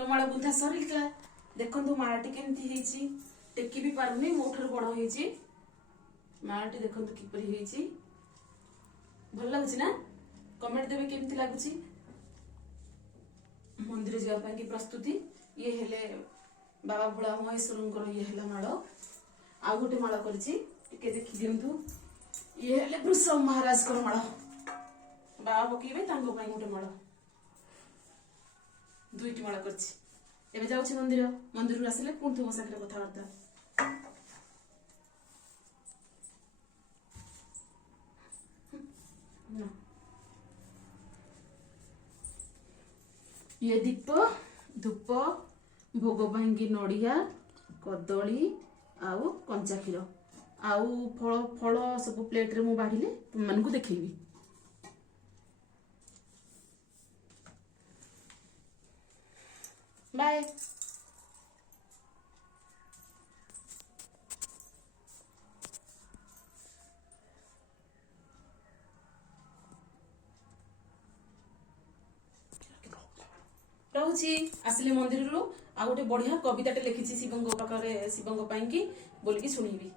ଫୁଲମାଳ ବୁନ୍ଧା ସରିଲା। ଦେଖନ୍ତୁ ମାଳଟି କେମିତି ହେଇଛି, ଟେକି ବି ପାରୁନି, ମୋ ଠାରୁ ବଡ ହେଇଛି। ମାଳଟି ଦେଖନ୍ତୁ କିପରି ହେଇଛି, ଭଲ ଲାଗୁଛି ନା? କମେଣ୍ଟ ଦେବେ କେମିତି ଲାଗୁଛି। ମନ୍ଦିର ଯିବା ପାଇଁ କି ପ୍ରସ୍ତୁତି। ଇଏ ହେଲେ ବାବା ଭୋଳା ମହେଶ୍ୱରଙ୍କର ଇଏ ହେଲା ମାଳ। ଆଉ ଗୋଟେ ମାଳ କରିଛି, ଟିକେ ଦେଖି ଦିଅନ୍ତୁ। ଇଏ ହେଲେ ବୃଷଭ ମହାରାଜଙ୍କର ମାଳ, ବାବା ପକେଇବେ ତାଙ୍କ ପାଇଁ ଗୋଟେ ମାଳ। ଦୁଇଟି ମାଳ କରିଛି। ଏବେ ଯାଉଛି ମନ୍ଦିରରୁ ଆସିଲେ ପୁଣି ତୁମ ସାଙ୍ଗରେ କଥାବାର୍ତ୍ତା। ଇଏ ଦୀପ, ଧୂପ, ଭୋଗ ପାଇଁକି ନଡ଼ିଆ, କଦଳୀ ଆଉ କଞ୍ଚା କ୍ଷୀର ଆଉ ଫଳ ସବୁ ପ୍ଲେଟରେ ମୁଁ ବାଢିଲେ ତୁମମାନଙ୍କୁ ଦେଖେଇବି। ବାଏ। ରହୁଛି। ଆସିଲେ ମନ୍ଦିରରୁ ଆଉ ଗୋଟେ ବଢିଆ କବିତାଟେ ଲେଖିଛି ଶିବଙ୍କ ପାଖରେ, ଶିବଙ୍କ ପାଇଁକି ବୋଲିକି ଶୁଣେଇବି।